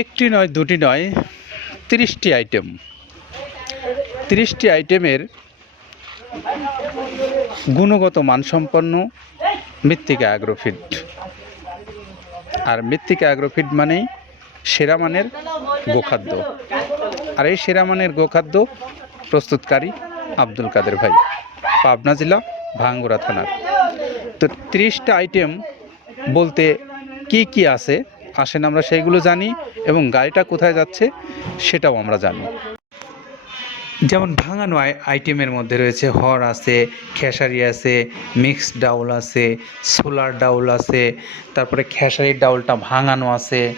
একটি নয়, দুটি নয়, তিরিশটি আইটেম তিরিশটি আইটেমের গুণগত মানসম্পন্ন মৃত্তিকা অ্যাগ্রোফিড আর মৃত্তিকা অ্যাগ্রোফিড মানেই সেরা মানের গোখাদ্য। আর এই সেরা মানের গোখাদ্য প্রস্তুতকারী আব্দুল কাদের ভাই, পাবনা জেলা ভাঙ্গুরা থানার। তো তিরিশটা আইটেম বলতে কি কি আছে আসেন আমরা সেইগুলো জানি এবং গাড়িটা কোথায় যাচ্ছে সেটাও আমরা জানি। যেমন ভাঙানো আই- আইটেমের মধ্যে রয়েছে, হর আছে, খেসারি আছে, মিক্সড ডাউল আছে, সোলার ডাউল আছে, তারপরে খেসারির ডাউলটা ভাঙানো আছে,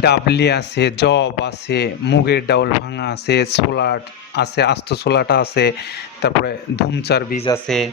ডাবলি আছে, জব আছে, মুগের ডাউল ভাঙা আছে ছোলার আছে, আস্ত সোলাটা আছে, তারপরে ধুমচার বীজ আছে।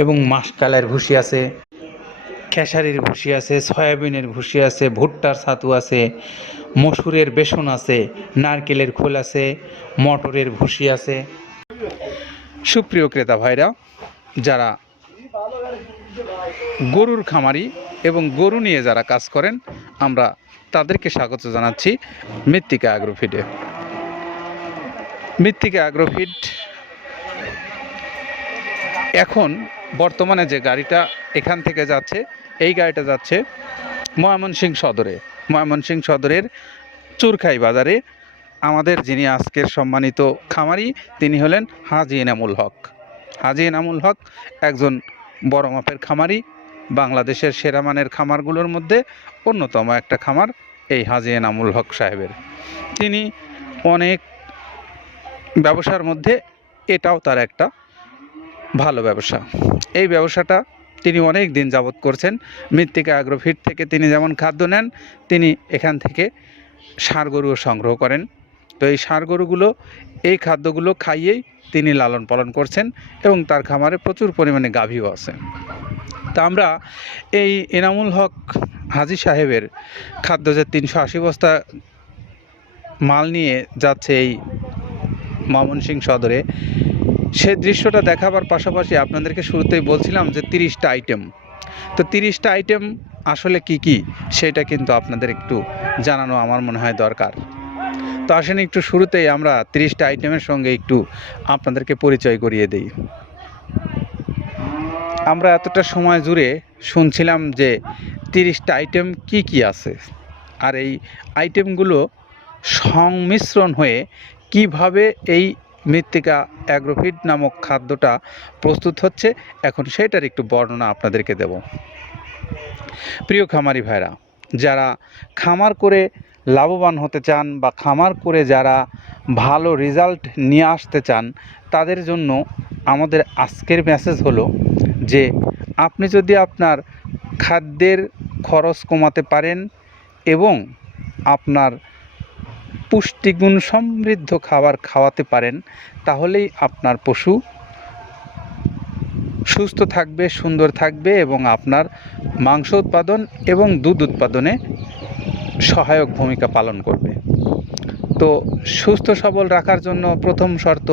এবং মাসকালের ভুসি আছে, খেসারির ভুসি আছে, সয়াবিনের ভুসি আছে, ভুট্টার ছাতু আছে, মসুরের বেসন আছে, নারকেলের খোল আছে, মটরের ভুসি আছে। সুপ্রিয় ক্রেতা ভাইরা, যারা গরুর খামারি এবং গরু নিয়ে যারা কাজ করেন, আমরা তাদেরকে স্বাগত জানাচ্ছি মৃত্তিকা অ্যাগ্রোফিডে মৃত্তিকা অ্যাগ্রোফিড এখন বর্তমানে যে গাড়িটা এখান থেকে যাচ্ছে, এই গাড়িটা যাচ্ছে ময়মনসিংহ সদরে। ময়মনসিংহ সদরের চুরখাই বাজারে আমাদের যিনি আজকের সম্মানিত খামারি, তিনি হলেন হাজি এনামুল হক। হাজি এনামুল হক একজন বড় মাপের খামারি, বাংলাদেশের সেরা মানের খামারগুলোর মধ্যে অন্যতম একটা খামার এই হাজি এনামুল হক সাহেবের। তিনি অনেক ব্যবসার মধ্যে এটাও তার একটা ভালো ব্যবসা। এই ব্যবসাটা তিনি অনেক দিন যাবৎ করছেন। মৃত্তিকা অ্যাগ্রোফিট থেকে তিনি যেমন খাদ্য নেন, তিনি এখান থেকে ষাঁড় গরুও সংগ্রহ করেন। তো এই ষাঁড় গরুগুলো, এই খাদ্যগুলো খাইয়েই তিনি লালন পালন করছেন এবং তার খামারে প্রচুর পরিমাণে গাভীও আছে তা আমরা এই এনামুল হক হাজি সাহেবের খাদ্য যে তিনশো আশি বস্তা মাল নিয়ে যাচ্ছে এই ময়মনসিংহ সদরে সেই দৃশ্যটা দেখাবার পাশাপাশি আপনাদেরকে শুরুতেই বলছিলাম যে তিরিশটা আইটেম তো তিরিশটা আইটেম আসলে কি কি? সেটা কিন্তু আপনাদের একটু জানানো আমার মনে হয় দরকার। তো আসেন একটু শুরুতেই আমরা তিরিশটা আইটেমের সঙ্গে একটু আপনাদেরকে পরিচয় করিয়ে দিই। আমরা এতটা সময় জুড়ে শুনছিলাম যে তিরিশটা আইটেম কি কি আছে। আর এই আইটেমগুলো সংমিশ্রণ হয়ে কীভাবে এই মৃত্তিকা অ্যাগ্রোফিড নামক খাদ্যটা প্রস্তুত হচ্ছে। এখন সেটার একটু বর্ণনা আপনাদেরকে দেব। প্রিয় খামারি ভাইরা, যারা খামার করে লাভবান হতে চান বা খামার করে যারা ভালো রেজাল্ট নিয়ে আসতে চান, তাদের জন্য আমাদের আজকের মেসেজ হলো যে, আপনি যদি আপনার খাদ্যের খরচ কমাতে পারেন এবং আপনার পুষ্টিগুণ সমৃদ্ধ খাবার খাওয়াতে পারেন, তাহলেই আপনার পশু সুস্থ থাকবে, সুন্দর থাকবে এবং আপনার মাংস উৎপাদন এবং দুধ উৎপাদনে সহায়ক ভূমিকা পালন করবে। তো সুস্থ সবল রাখার জন্য প্রথম শর্ত,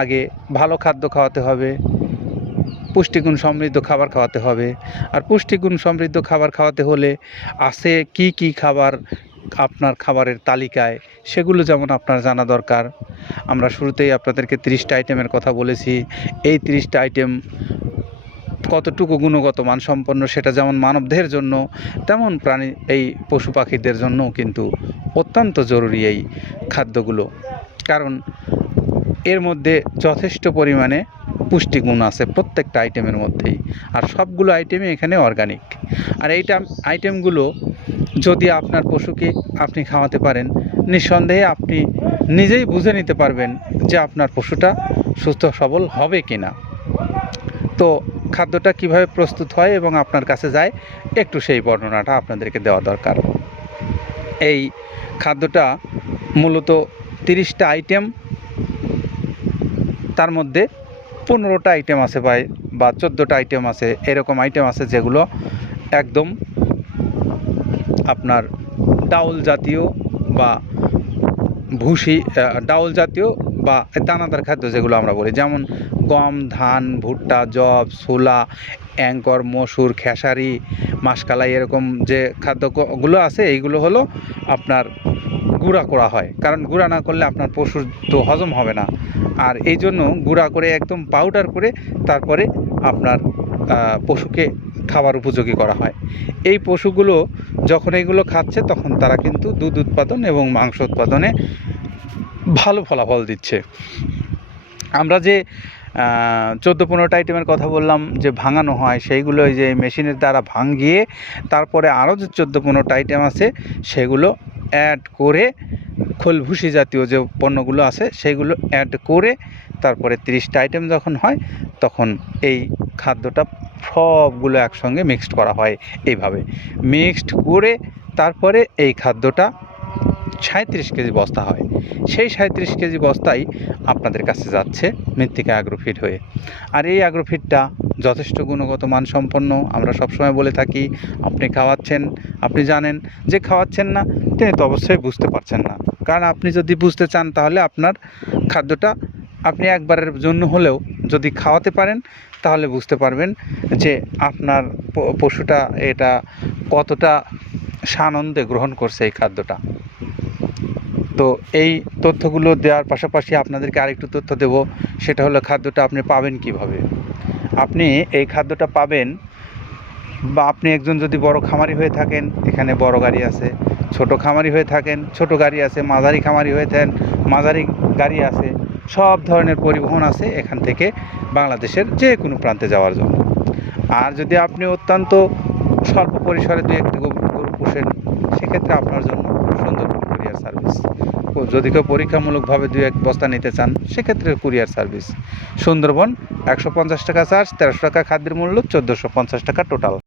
আগে ভালো খাদ্য খাওয়াতে হবে, পুষ্টিগুণ সমৃদ্ধ খাবার খাওয়াতে হবে। আর পুষ্টিগুণ সমৃদ্ধ খাবার খাওয়াতে হলে আছে কি কি খাবার আপনার খাবারের তালিকায়, সেগুলো যেমন আপনার জানা দরকার। আমরা শুরুতেই আপনাদেরকে তিরিশটা আইটেমের কথা বলেছি। এই তিরিশটা আইটেম কতটুকু গুণগত মানসম্পন্ন, সেটা যেমন মানবদের জন্য, তেমন প্রাণী, এই পশু পাখিদের জন্যও কিন্তু অত্যন্ত জরুরি এই খাদ্যগুলো। কারণ এর মধ্যে যথেষ্ট পরিমাণে পুষ্টিগুণ আছে প্রত্যেকটা আইটেমের মধ্যেই। আর সবগুলো আইটেমই এখানে অর্গানিক আর এইটা আইটেমগুলো যদি আপনার পশুকে আপনি খাওয়াতে পারেন, নিঃসন্দেহে আপনি নিজেই বুঝে নিতে পারবেন যে আপনার পশুটা সুস্থ সবল হবে কি না তো খাদ্যটা কীভাবে প্রস্তুত হয় এবং আপনার কাছে যায়, একটু সেই বর্ণনাটা আপনাদেরকে দেওয়া দরকার। এই খাদ্যটা মূলত তিরিশটা আইটেম তার মধ্যে পনেরোটা আইটেম আছে ভাই, বা চোদ্দোটা আইটেম আছে, এরকম আইটেম আছে যেগুলো একদম আপনার ডাউল জাতীয় বা ভুসি ডাউল জাতীয় বা দানাদার খাদ্য যেগুলো আমরা বলি, যেমন গম, ধান, ভুট্টা জব ছোলা, অ্যাঙ্কর, মসুর, খেসারি, মাসকালাই এরকম যে খাদ্যগুলো আছে, এইগুলো হলো আপনার গুঁড়া করা হয়। কারণ গুঁড়া না করলে আপনার পশুর তো হজম হবে না। আর এই জন্য গুঁড়া করে একদম পাউডার করে তারপরে আপনার পশুকে খাবার উপযোগী করা হয়। এই পশুগুলো যখন এইগুলো খাচ্ছে তখন তারা কিন্তু দুধ উৎপাদন এবং মাংস উৎপাদনে ভালো ফলাফল দিচ্ছে। আমরা যে চোদ্দ পনেরোটা আইটেমের কথা বললাম যে ভাঙানো হয়, সেইগুলো যে মেশিনের দ্বারা ভাঙিয়ে তারপরে আরও যে চোদ্দ পনেরোটা আইটেম আছে, সেগুলো অ্যাড করে খোলভুসি জাতীয় যে পণ্যগুলো আছে, সেগুলো অ্যাড করে তারপরে তিরিশটা আইটেম যখন হয়, তখন এই খাদ্যটা সবগুলো একসঙ্গে মিক্সড করা হয় এইভাবে। মিক্সড করে তারপরে এই খাদ্যটা সাঁত্রিশ কেজি বস্তা হয়। সেই সাঁত্রিশ কেজি বস্তাই আপনাদের কাছে যাচ্ছে মৃত্তিকা অ্যাগ্রোফিট হয়ে। আর এই অ্যাগ্রোফিটটা যথেষ্ট গুণগত মানসম্পন্ন, আমরা সবসময় বলে থাকি, আপনি খাওয়াচ্ছেন, আপনি জানেন, যে খাওয়াচ্ছেন না, তিনি তো অবশ্যই বুঝতে পারছেন না। কারণ আপনি যদি বুঝতে চান, তাহলে আপনার খাদ্যটা আপনি একবারের জন্য হলেও যদি খাওয়াতে পারেন তাহলে বুঝতে পারবেন যে আপনার পশুটা এটা কতটা সানন্দে গ্রহণ করছে এই খাদ্যটা। তো এই তথ্যগুলো দেওয়ার পাশাপাশি আপনাদেরকে আরেকটু তথ্য দেব, সেটা হলো খাদ্যটা আপনি পাবেন কীভাবে। আপনি এই খাদ্যটা পাবেন বা আপনি একজন যদি বড় খামারি হয়ে থাকেন, এখানে বড় গাড়ি আছে, ছোট খামারি হয়ে থাকেন, ছোট গাড়ি আছে, মাঝারি খামারি হয়ে থাকেন, মাঝারি গাড়ি আছে সব ধরনের পরিবহন আছে এখান থেকে বাংলাদেশের যে কোনো প্রান্তে যাওয়ার জন্য। আর যদি আপনি অত্যন্ত স্বল্প পরিসরে দু একটি গরু পোষেন, সেক্ষেত্রে আপনার জন্য সুন্দরবন কুরিয়ার সার্ভিস যদি কেউ পরীক্ষামূলকভাবে দু এক বস্তা নিতে চান, সেক্ষেত্রে কুরিয়ার সার্ভিস সুন্দরবন একশো পঞ্চাশ টাকা চার্জ, তেরোশো টাকা খাদ্যের মূল্য, চোদ্দোশো পঞ্চাশ টাকা টোটাল